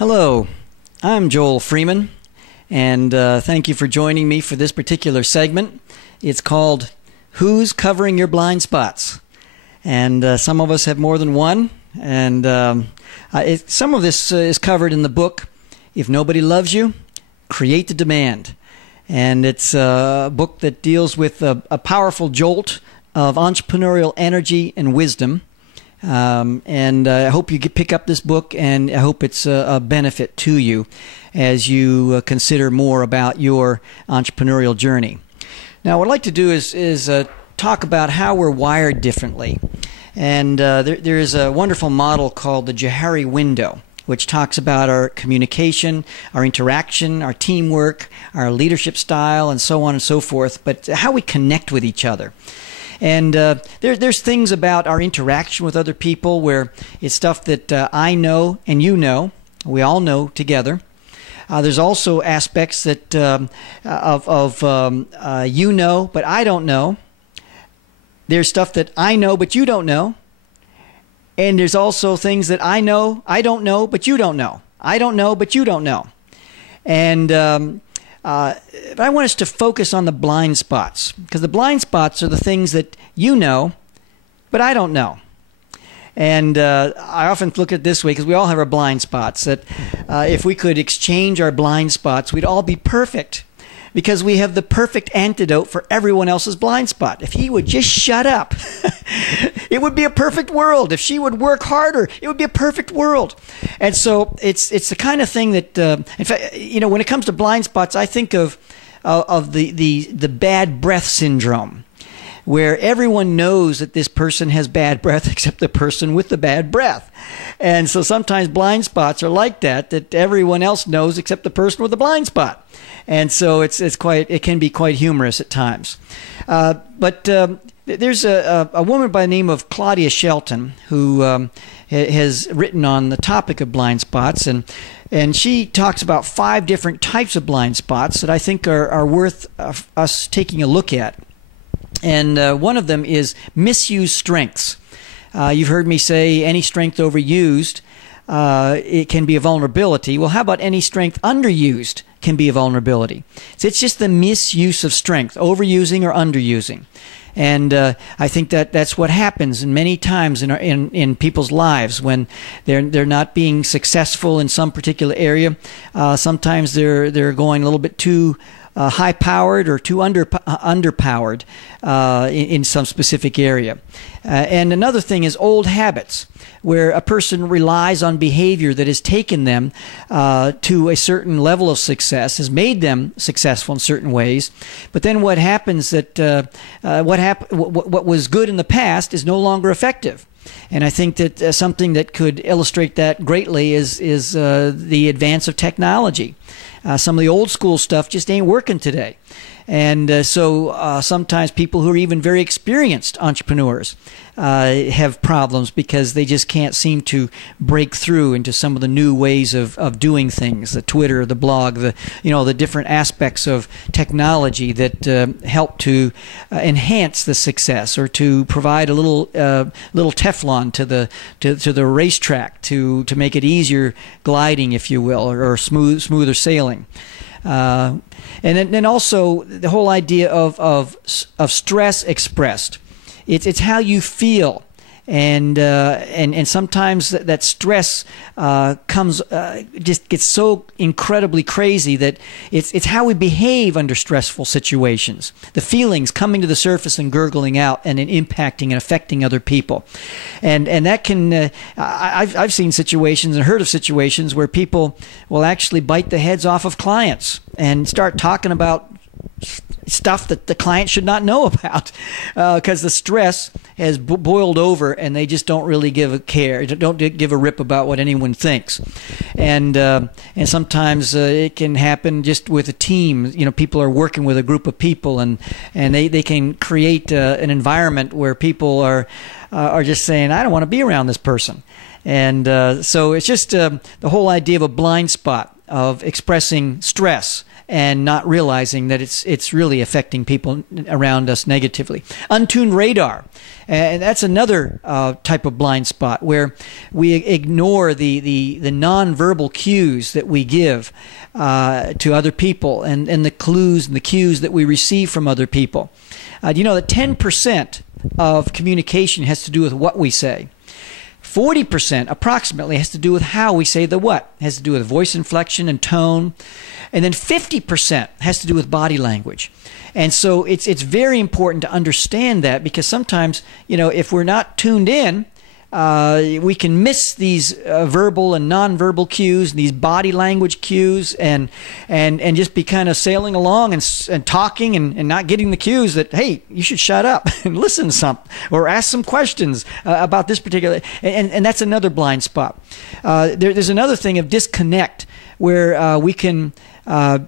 Hello, I'm Joel Freeman, and thank you for joining me for this particular segment. It's called Who's Covering Your Blind Spots? And some of us have more than one, and some of this is covered in the book, If Nobody Loves You, Create the Demand. And it's a book that deals with a powerful jolt of entrepreneurial energy and wisdom. And I hope you pick up this book, and I hope it's a benefit to you as you consider more about your entrepreneurial journey. Now, what I'd like to do is talk about how we're wired differently. And there is a wonderful model called the Johari window, which talks about our communication, our interaction, our teamwork, our leadership style, and so on and so forth, but how we connect with each other. And there's things about our interaction with other people where it's stuff that I know and you know, we all know together. There's also aspects that you know but I don't know. There's stuff that I know but you don't know. And there's also things that I know, I don't know, but you don't know. I don't know, but you don't know. And I want us to focus on the blind spots, because the blind spots are the things that you know, but I don't know. And I often look at it this way, because we all have our blind spots, that if we could exchange our blind spots, we'd all be perfect, because we have the perfect antidote for everyone else's blind spot. If he would just shut up, it would be a perfect world. If she would work harder, it would be a perfect world. And so it's the kind of thing that, in fact, when it comes to blind spots, I think of the bad breath syndrome, where everyone knows that this person has bad breath except the person with the bad breath. And so sometimes blind spots are like that everyone else knows except the person with the blind spot. And so it can be quite humorous at times. But there's a woman by the name of Claudia Shelton who has written on the topic of blind spots, and she talks about 5 different types of blind spots that I think are worth us taking a look at. And one of them is misused strengths. You've heard me say any strength overused, it can be a vulnerability. Well, how about any strength underused can be a vulnerability? So it's just the misuse of strength, overusing or underusing. And I think that's what happens many times in people's lives when they're not being successful in some particular area. Sometimes they're going a little bit too high-powered or too underpowered in some specific area. And another thing is old habits, where a person relies on behavior that has taken them to a certain level of success, has made them successful in certain ways. But then what happens that what was good in the past is no longer effective. And I think that something that could illustrate that greatly is the advance of technology. Some of the old school stuff just ain't working today. And so sometimes people who are even very experienced entrepreneurs have problems because they just can't seem to break through into some of the new ways of doing things, the Twitter, the blog, the different aspects of technology that help to enhance the success or to provide a little Teflon to the racetrack to make it easier gliding, if you will, or smoother sailing. And then also the whole idea of stress expressed. It's how you feel, and sometimes that stress comes just gets so incredibly crazy that it's how we behave under stressful situations. The feelings coming to the surface and gurgling out and impacting and affecting other people, and that can I've seen situations and heard of situations where people will actually bite the heads off of clients and start talking about stuff that the client should not know about because the stress has boiled over and they just don't really give a care, don't give a rip about what anyone thinks. And sometimes it can happen just with a team. People are working with a group of people, and they can create an environment where people are just saying, I don't want to be around this person. And so it's just the whole idea of a blind spot. of expressing stress and not realizing that it's really affecting people around us negatively. Untuned radar, and that's another type of blind spot where we ignore the nonverbal cues that we give to other people, and the clues and the cues that we receive from other people. Do you know that 10% of communication has to do with what we say? 40% approximately has to do with how we say the what. It has to do with voice inflection and tone. And then 50% has to do with body language. And so it's very important to understand that, because sometimes, if we're not tuned in, we can miss these verbal and nonverbal cues, these body language cues, and just be kind of sailing along and talking and not getting the cues that, hey, you should shut up and listen to something or ask some questions about this particular. And that's another blind spot. There's another thing of disconnect, where we can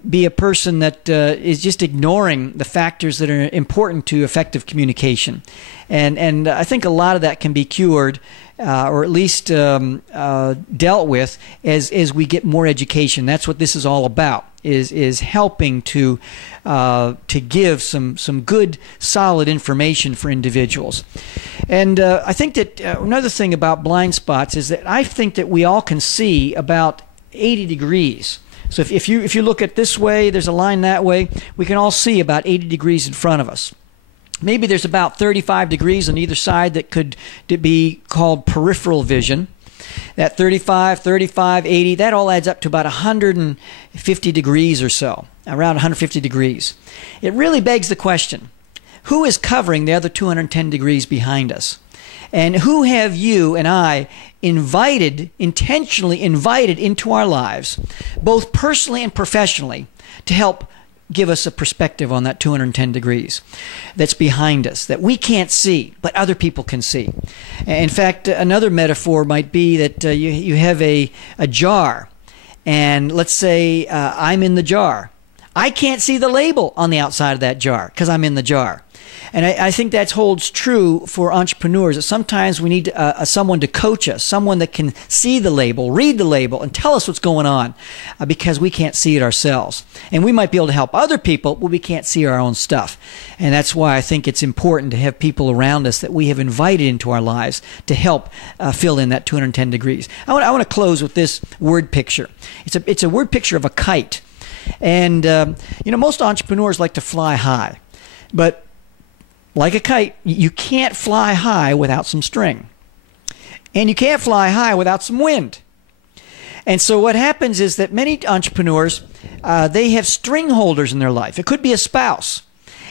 be a person that is just ignoring the factors that are important to effective communication. And I think a lot of that can be cured, or at least dealt with as we get more education. That's what this is all about, is helping to give some good, solid information for individuals. And I think that another thing about blind spots is that I think that we all can see about 80 degrees. So if you look at this way, there's a line that way, we can all see about 80 degrees in front of us. Maybe there's about 35 degrees on either side that could be called peripheral vision. That 35, 80, that all adds up to about 150 degrees or so, around 150 degrees. It really begs the question, who is covering the other 210 degrees behind us? And who have you and I intentionally invited into our lives, both personally and professionally, to help give us a perspective on that 210 degrees that's behind us, that we can't see, but other people can see? In fact, another metaphor might be that you have a jar, and let's say I'm in the jar. I can't see the label on the outside of that jar because I'm in the jar. And I think that holds true for entrepreneurs, that sometimes we need someone to coach us, someone that can see the label, read the label, and tell us what's going on, because we can't see it ourselves. And we might be able to help other people, but we can't see our own stuff. And that's why I think it's important to have people around us that we have invited into our lives to help fill in that 210 degrees. I want to close with this word picture. It's a word picture of a kite. And, most entrepreneurs like to fly high. But like a kite, you can't fly high without some string. And you can't fly high without some wind. And so what happens is that many entrepreneurs, they have string holders in their life. It could be a spouse.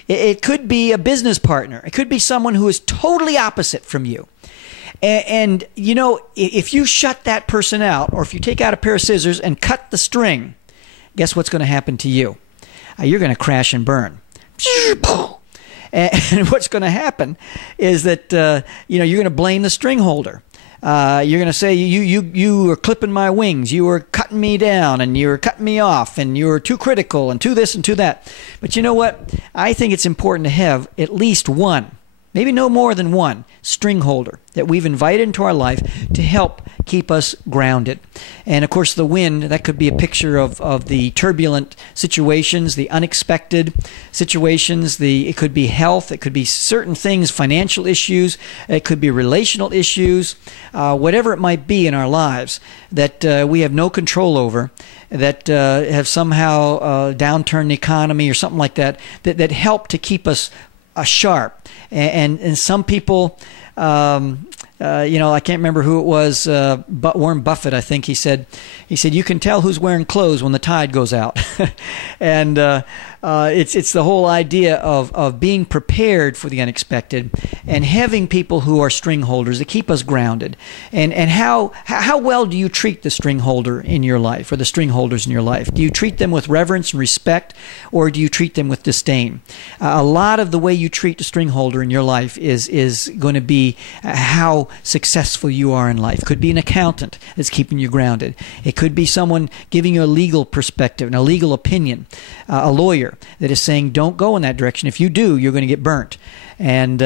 It could be a business partner. It could be someone who is totally opposite from you. And if you shut that person out, or if you take out a pair of scissors and cut the string, guess what's going to happen to you? You're going to crash and burn. And what's going to happen is that you're going to blame the string holder. You're going to say, you were clipping my wings, you were cutting me down, and you were cutting me off, and you were too critical, and too this and too that. But you know what? I think it's important to have at least one, maybe no more than one, string holder that we've invited into our life to help keep us grounded. And of course, the wind, that could be a picture of the turbulent situations, the unexpected situations. It could be health, it could be certain things, financial issues, it could be relational issues, whatever it might be in our lives that we have no control over, that have somehow downturned the economy or something like that, that help to keep us sharp. And some people, I can't remember who it was, but Warren Buffett, I think he said, you can tell who's wearing clothes when the tide goes out. And it's the whole idea of being prepared for the unexpected and having people who are string holders to keep us grounded. And how well do you treat the string holder in your life, or the string holders in your life? Do you treat them with reverence and respect, or do you treat them with disdain? A lot of the way you treat the string holder in your life is going to be how successful you are in life. It could be an accountant that's keeping you grounded. It could be someone giving you a legal perspective and a legal opinion, a lawyer that is saying, don't go in that direction. If you do, you're going to get burnt. And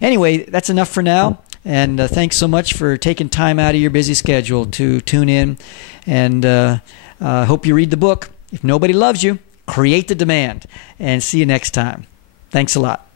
anyway, that's enough for now. And thanks so much for taking time out of your busy schedule to tune in. And Hope you read the book. If nobody loves you, create the demand. And see you next time. Thanks a lot.